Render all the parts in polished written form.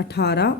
18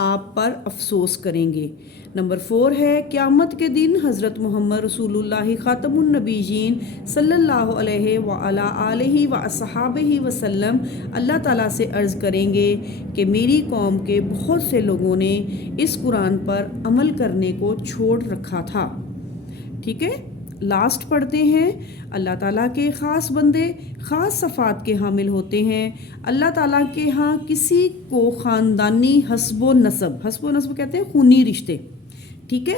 آپ پر افسوس کریں گے۔ نمبر 4 ہے قیامت کے دن حضرت محمد رسول اللہ خاتم النبیین صلی اللہ علیہ وعلی آلہ وصحابہ وسلم اللہ تعالیٰ سے عرض کریں گے کہ میری قوم کے بہت سے لوگوں نے اس قرآن پر عمل کرنے کو چھوڑ رکھا تھا۔ ٹھیک ہے، لاسٹ پڑھتے ہیں۔ اللہ تعالیٰ کے خاص بندے خاص صفات کے حامل ہوتے ہیں۔ اللہ تعالیٰ کے ہاں کسی کو خاندانی حسب و نسب کہتے ہیں خونی رشتے، ٹھیک ہے،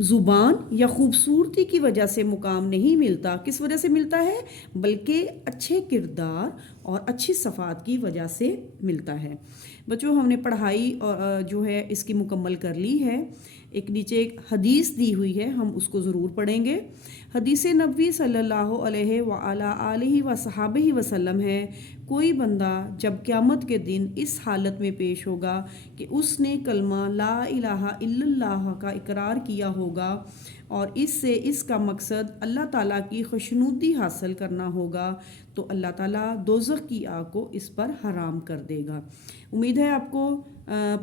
زبان یا خوبصورتی کی وجہ سے مقام نہیں ملتا۔ کس وجہ سے ملتا ہے؟ بلکہ اچھے کردار اور اچھی صفات کی وجہ سے ملتا ہے۔ بچوں، ہم نے پڑھائی جو ہے اس کی مکمل کر لی ہے۔ ایک نیچے ایک حدیث دی ہوئی ہے، ہم اس کو ضرور پڑھیں گے۔ حدیث نبوی صلی اللہ علیہ وعلی آلہ وصحابہ وسلم ہے، کوئی بندہ جب قیامت کے دن اس حالت میں پیش ہوگا کہ اس نے کلمہ لا الہ الا اللہ کا اقرار کیا ہوگا اور اس سے اس کا مقصد اللہ تعالیٰ کی خوشنودی حاصل کرنا ہوگا، تو اللہ تعالیٰ دوزخ کی آگ کو اس پر حرام کر دے گا۔ امید ہے آپ کو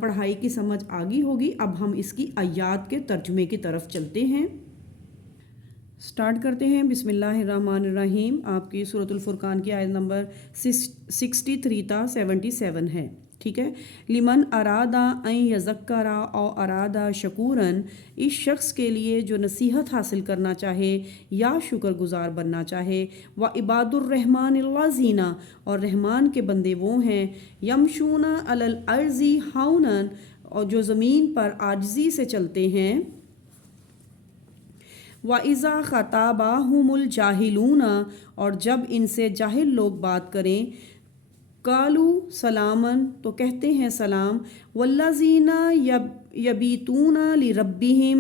پڑھائی کی سمجھ آگی ہوگی۔ اب ہم اس کی آیات کے ترجمے کی طرف چلتے ہیں۔ سٹارٹ کرتے ہیں۔ بسم اللہ الرحمن الرحیم۔ آپ کی سورۃ الفرقان کی آیت نمبر 63 تا 77 ہے، ٹھیک ہے۔ لمن ارادہ ان یذکر او ارادہ شکورن، اس شخص کے لیے جو نصیحت حاصل کرنا چاہے یا شکر گزار بننا چاہے۔ و عباد الرحمن الذین، اور رحمان کے بندے وہ ہیں، یمشون علی الارض ہونا، اور جو زمین پر عاجزی سے چلتے ہیں۔ وَإِذَا خَطَابَهُمُ الْجَاهِلُونَ، اور جب ان سے جاہل لوگ بات کریں، قَالُوا سَلَامًا، تو کہتے ہیں سلام۔ وَالَّذِينَ يَبِيتُونَ لِرَبِّهِمْ،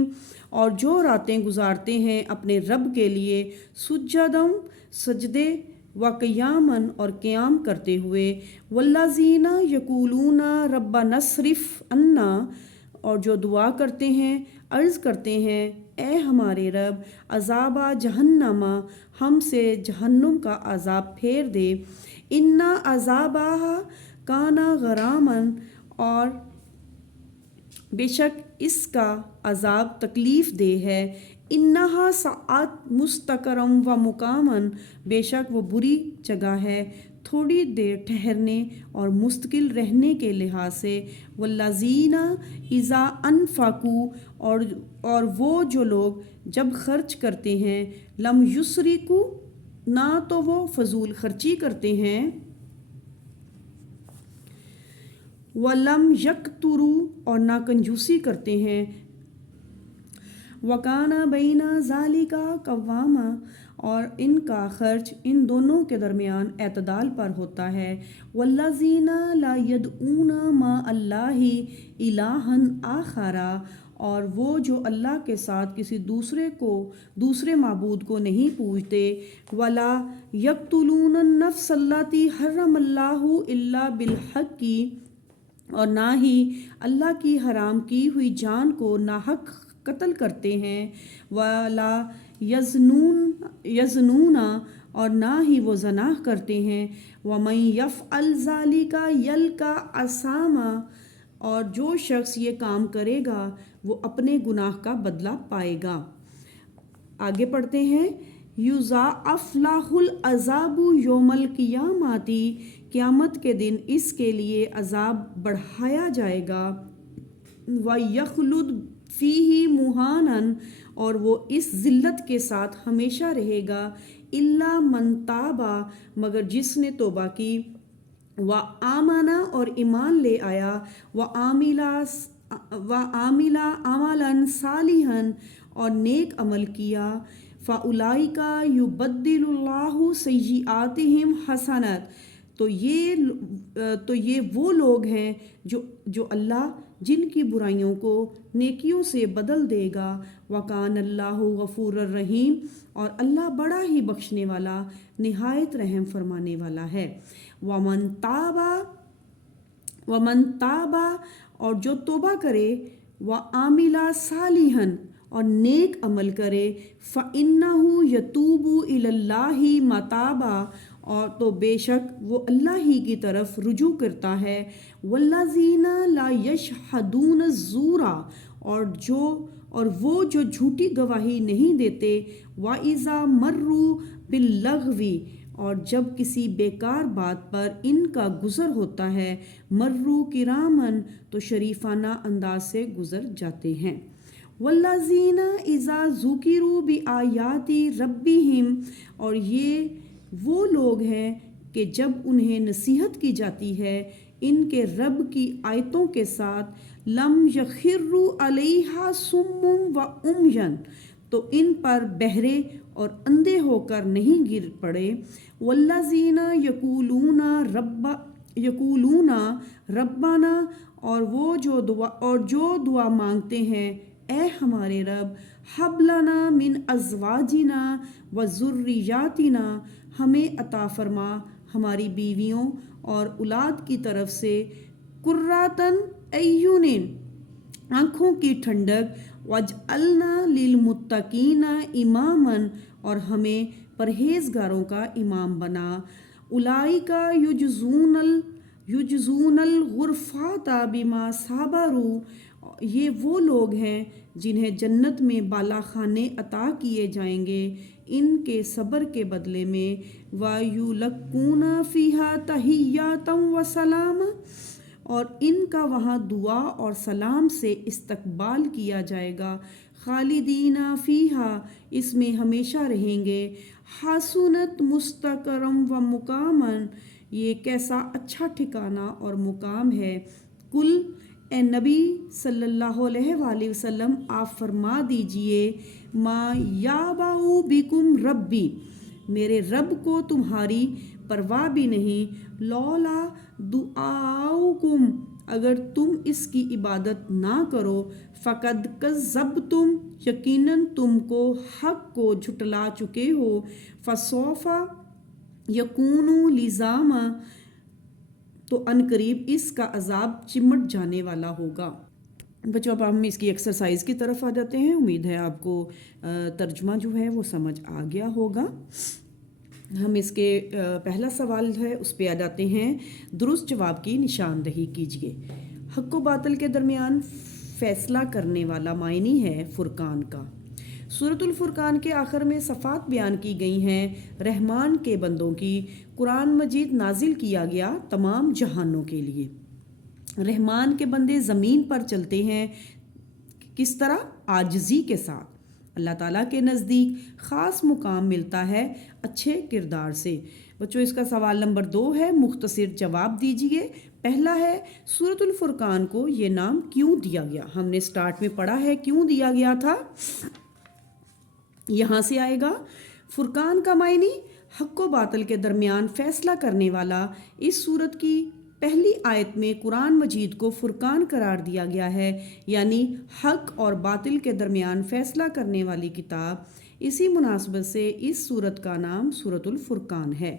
اور جو راتیں گزارتے ہیں اپنے رب کے لیے، سجدم، سجدے، وقیامًا، اور قیام کرتے ہوئے۔ وَالَّذِينَ يَقُولُونَ رَبَّنَا اصْرِفْ عَنَّا، اور جو دعا کرتے ہیں، عرض کرتے ہیں اے ہمارے رب، عذاب جہنم، ہم سے جہنم کا عذاب پھیر دے۔ اِنَّ عَذَابَهَا كَانَ غَرَامًا، اور بے شک اس کا عذاب تکلیف دہ ہے۔ اِنَّهَا سَاءَتْ مُسْتَقَرًّا وَمُقَامًا، بے شک وہ بری جگہ ہے تھوڑی دیر ٹھہرنے اور مستقل رہنے کے لحاظ سے۔ والذین اذا انفقوا، اور وہ جو لوگ جب خرچ کرتے ہیں، لم یسرفوا، نہ تو وہ فضول خرچی کرتے ہیں، ولم یقتروا، اور نہ کنجوسی کرتے ہیں، وکان بین ذالک قواما، اور ان کا خرچ ان دونوں کے درمیان اعتدال پر ہوتا ہے۔ والذین لا یدعون مع اللہ الہا آخر، اور وہ جو اللہ کے ساتھ کسی دوسرے معبود کو نہیں پوجتے۔ ولا یقتلون النفس التی حرم اللہ الا بالحق، اور نہ ہی اللہ کی حرام کی ہوئی جان کو ناحق قتل کرتے ہیں۔ ولا یزنون، اور نہ ہی وہ زنا کرتے ہیں۔ ومن یفعل ذلک یلقی اثاما، اور جو شخص یہ کام کرے گا وہ اپنے گناہ کا بدلہ پائے گا۔ آگے پڑھتے ہیں۔ یضاعف لہ العذاب یوم القیامۃ، قیامت کے دن اس کے لیے عذاب بڑھایا جائے گا۔ وَيَخْلُدْ فِيهِ مُهَانًا، اور وہ اس ذلت کے ساتھ ہمیشہ رہے گا۔ إِلَّا مَن تَابَ، مگر جس نے توبہ کی، وَآمَنَ، اور ایمان لے آیا، وَعَمِلَ عَمَلًا صَالِحًا، اور نیک عمل کیا، فَأُولَئِكَ يُبَدِّلُ اللَّهُ سَيِّئَاتِهِمْ حَسَنَاتٍ، تو یہ وہ لوگ ہیں جو اللہ جن کی برائیوں کو نیکیوں سے بدل دے گا۔ وَكَانَ اللَّهُ غَفُورًا رَحِيمًا، اور اللہ بڑا ہی بخشنے والا، نہایت رحم فرمانے والا ہے۔ وَمَن تَابَ، اور جو توبہ کرے، وَعَمِلَ صَالِحًا، اور نیک عمل کرے، فَإِنَّهُ يَتُوبُ إِلَى اللَّهِ مَتَابًا، اور تو بے شک وہ اللہ ہی کی طرف رجوع کرتا ہے، والذین لا یشہدون الزور، اور وہ جو جھوٹی گواہی نہیں دیتے، وَإِذَا مَرُّوا بِاللَّغْوِ، اور جب کسی بیکار بات پر ان کا گزر ہوتا ہے، مرو کرامن، تو شریفانہ انداز سے گزر جاتے ہیں، والذین اذا ذکروا بآیات ربہم، اور یہ وہ لوگ ہیں کہ جب انہیں نصیحت کی جاتی ہے ان کے رب کی آیتوں کے ساتھ، لم یخروا علیہا صم و عمیا، تو ان پر بہرے اور اندھے ہو کر نہیں گر پڑے، والذین یقولون ربنا، اور جو دعا مانگتے ہیں، اے ہمارے رب، ہب لنا من ازواجنا و ذریاتنا، ہمیں عطا فرما ہماری بیویوں اور اولاد کی طرف سے، قرۃ اعین، آنکھوں کی ٹھنڈک، واجعلنا للمتقین اماما، اور ہمیں پرہیزگاروں کا امام بنا، اولئک یجزون الغرفات بما صبروا، یہ وہ لوگ ہیں جنہیں جنت میں بالا خانے عطا کیے جائیں گے ان کے صبر کے بدلے میں، وَيُلَقُّونَ فِيهَا تَحِيَّةً وَسَلَامًا، اور ان کا وہاں دعا اور سلام سے استقبال کیا جائے گا، خالدین فیہا، اس میں ہمیشہ رہیں گے، حسنت مستقرم و مقامن، یہ کیسا اچھا ٹھکانہ اور مقام ہے، کل، اے نبی صلی اللہ علیہ وآلہ وسلم آپ فرما دیجئے، ما یابع بکم ربی، میرے رب کو تمہاری پرواہ بھی نہیں، لولا دعاؤکم، اگر تم اس کی عبادت نہ کرو، فقد کذبتم، یقیناً تم کو حق کو جھٹلا چکے ہو، فسوف یکون لزاما، تو عنقریب اس کا عذاب چمٹ جانے والا ہوگا۔ بچوں اب ہم اس کی ایکسرسائز کی طرف آ جاتے ہیں، امید ہے آپ کو ترجمہ جو ہے وہ سمجھ آ گیا ہوگا۔ ہم اس کے پہلا سوال ہے اس پہ آ جاتے ہیں، درست جواب کی نشاندہی کیجیے۔ حق و باطل کے درمیان فیصلہ کرنے والا معنی ہے فرقان کا۔ سورۃ الفرقان کے آخر میں صفات بیان کی گئی ہیں رحمان کے بندوں کی۔ قرآن مجید نازل کیا گیا تمام جہانوں کے لیے۔ رحمان کے بندے زمین پر چلتے ہیں، کس طرح؟ عاجزی کے ساتھ۔ اللہ تعالیٰ کے نزدیک خاص مقام ملتا ہے اچھے کردار سے۔ بچوں اس کا سوال نمبر 2 ہے، مختصر جواب دیجئے۔ پہلا ہے، سورۃ الفرقان کو یہ نام کیوں دیا گیا؟ ہم نے سٹارٹ میں پڑھا ہے کیوں دیا گیا تھا، یہاں سے آئے گا۔ فرقان کا معنی حق و باطل کے درمیان فیصلہ کرنے والا۔ اس سورت کی پہلی آیت میں قرآن مجید کو فرقان قرار دیا گیا ہے، یعنی حق اور باطل کے درمیان فیصلہ کرنے والی کتاب۔ اسی مناسبت سے اس سورت کا نام سورۃ الفرقان ہے۔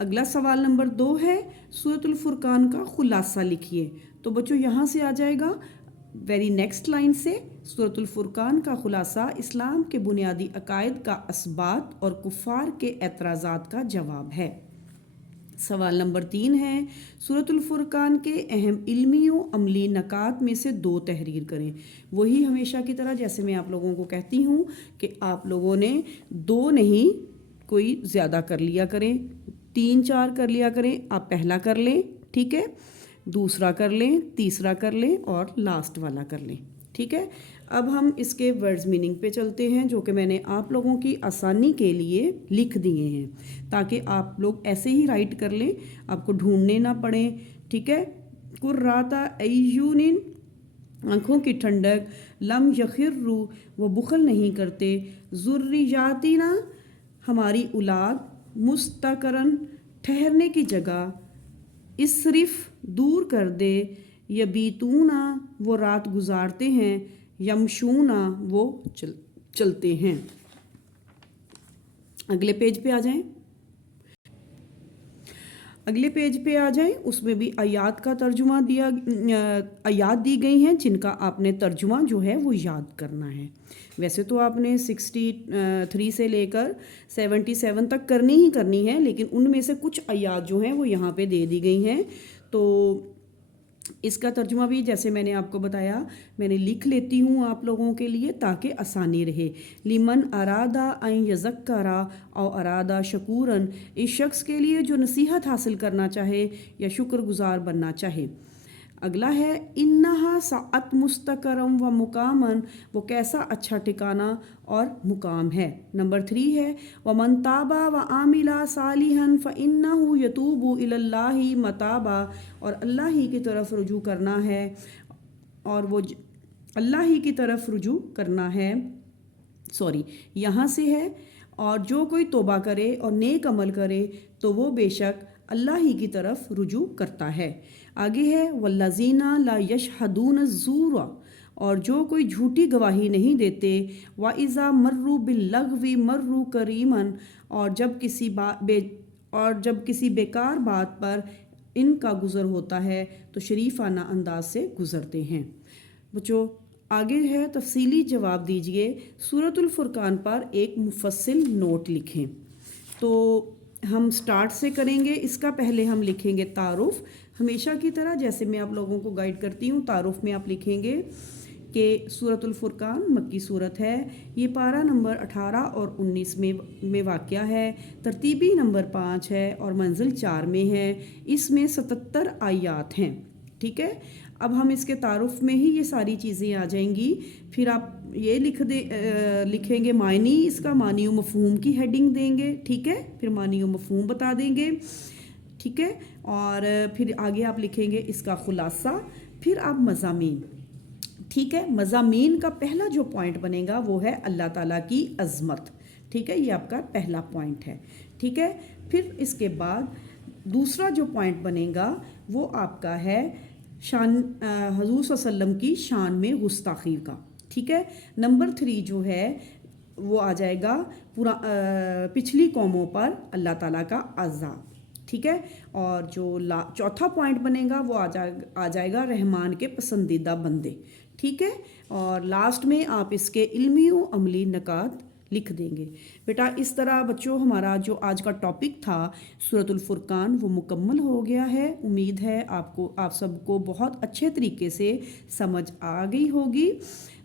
اگلا سوال نمبر 2 ہے، سورۃ الفرقان کا خلاصہ لکھیے۔ تو بچوں یہاں سے آ جائے گا ویری نیکسٹ لائن سے، سورۃ الفرقان کا خلاصہ اسلام کے بنیادی عقائد کا اثبات اور کفار کے اعتراضات کا جواب ہے۔ سوال نمبر 3 ہے، سورۃ الفرقان کے اہم علمی و عملی نکات میں سے 2 تحریر کریں۔ وہی ہمیشہ کی طرح جیسے میں آپ لوگوں کو کہتی ہوں کہ آپ لوگوں نے 2 نہیں کوئی زیادہ کر لیا کریں، 3-4 کر لیا کریں۔ آپ پہلا کر لیں، ٹھیک ہے، دوسرا کر لیں، تیسرا کر لیں اور لاسٹ والا کر لیں، ٹھیک ہے۔ اب ہم اس کے ورڈز میننگ پہ چلتے ہیں جو کہ میں نے آپ لوگوں کی آسانی کے لیے لکھ دیے ہیں تاکہ آپ لوگ ایسے ہی رائٹ کر لیں، آپ کو ڈھونڈنے نہ پڑیں، ٹھیک ہے۔ قرۃ اعین، آنکھوں کی ٹھنڈک، لم یخروا، وہ بخل نہیں کرتے، ذریاتنا، ہماری اولاد، مستقرن، ٹھہرنے کی جگہ، اسرف، دور کر دے، یبیتونا، وہ رات گزارتے ہیں، یمشونا، وہ چلتے ہیں۔ اگلے پیج پہ آ جائیں۔ اگلے پیج پہ آ جائیں، اس میں بھی آیات کا ترجمہ آیات دی گئی ہیں جن کا آپ نے ترجمہ جو ہے وہ یاد کرنا ہے۔ ویسے تو آپ نے 63 سے لے کر 77 تک کرنی ہی کرنی ہے، لیکن ان میں سے کچھ آیات جو ہیں وہ یہاں پہ دے دی گئی ہیں، تو اس کا ترجمہ بھی جیسے میں نے آپ کو بتایا میں نے لکھ لیتی ہوں آپ لوگوں کے لیے تاکہ آسانی رہے۔ لیمن ارادہ ان یذکرا او ارادہ شکورن، اس شخص کے لیے جو نصیحت حاصل کرنا چاہے یا شکر گزار بننا چاہے۔ اگلا ہے انہا سعت مستقرم و مقامن، وہ کیسا اچھا ٹھکانہ اور مقام ہے۔ نمبر 3 ہے ومن تابا و عاملا صالحا فانہ یتوب الی اللہ متابا، اور اللہ ہی کی طرف رجوع کرنا ہے، اور وہ اللہ ہی کی طرف رجوع کرنا ہے، یہاں سے ہے، اور جو کوئی توبہ کرے اور نیک عمل کرے تو وہ بے شک اللہ ہی کی طرف رجوع کرتا ہے۔ آگے ہے والذین لا یشہدون الزور، اور جو کوئی جھوٹی گواہی نہیں دیتے، وَإِذَا مَرُّوا بِاللَّغْوِ مَرُّوا كَرِيمًا، اور جب کسی بیکار بات پر ان کا گزر ہوتا ہے تو شریفانہ انداز سے گزرتے ہیں۔ بچوں آگے ہے تفصیلی جواب دیجئے، سورۃ الفرقان پر ایک مفصل نوٹ لکھیں۔ تو ہم سٹارٹ سے کریں گے، اس کا پہلے ہم لکھیں گے تعارف، ہمیشہ کی طرح جیسے میں آپ لوگوں کو گائیڈ کرتی ہوں۔ تعارف میں آپ لکھیں گے کہ سورۃ الفرقان مکی صورت ہے، یہ پارہ نمبر 18 اور 19 میں واقع ہے، ترتیبی نمبر 5 ہے اور منزل 4 میں ہے، اس میں 77 آیات ہیں، ٹھیک ہے۔ اب ہم اس کے تعارف میں ہی یہ ساری چیزیں آ جائیں گی، پھر آپ یہ لکھیں گے معنی، اس کا معنی و مفہوم کی ہیڈنگ دیں گے، ٹھیک ہے، پھر معنی و مفہوم بتا دیں گے، ٹھیک ہے، اور پھر آگے آپ لکھیں گے اس کا خلاصہ، پھر آپ مضامین، ٹھیک ہے۔ مضامین کا پہلا جو پوائنٹ بنے گا وہ ہے اللہ تعالیٰ کی عظمت، ٹھیک ہے، یہ آپ کا پہلا پوائنٹ ہے، ٹھیک ہے۔ پھر اس کے بعد دوسرا جو پوائنٹ بنے گا وہ آپ کا ہے شان حضور صلی اللہ علیہ وسلم کی شان میں گستاخی کا، ٹھیک ہے۔ نمبر 3 جو ہے وہ آ جائے گا پچھلی قوموں پر اللہ تعالیٰ کا عذاب، ٹھیک ہے، اور جو چوتھا پوائنٹ بنے گا وہ آ جائے گا رحمان کے پسندیدہ بندے، ٹھیک ہے، اور لاسٹ میں آپ اس کے علمی و عملی نکات لکھ دیں گے۔ بیٹا اس طرح بچوں ہمارا جو آج کا ٹاپک تھا سورۃ الفرقان وہ مکمل ہو گیا ہے۔ امید ہے آپ سب کو بہت اچھے طریقے سے سمجھ آ گئی ہوگی۔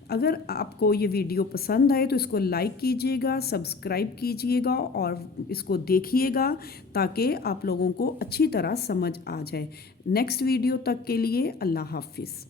اگر آپ کو یہ ویڈیو پسند آئے تو اس کو لائک کیجئے گا، سبسکرائب کیجئے گا اور اس کو دیکھیے گا تاکہ آپ لوگوں کو اچھی طرح سمجھ آ جائے۔ نیکسٹ ویڈیو تک کے لیے اللہ حافظ۔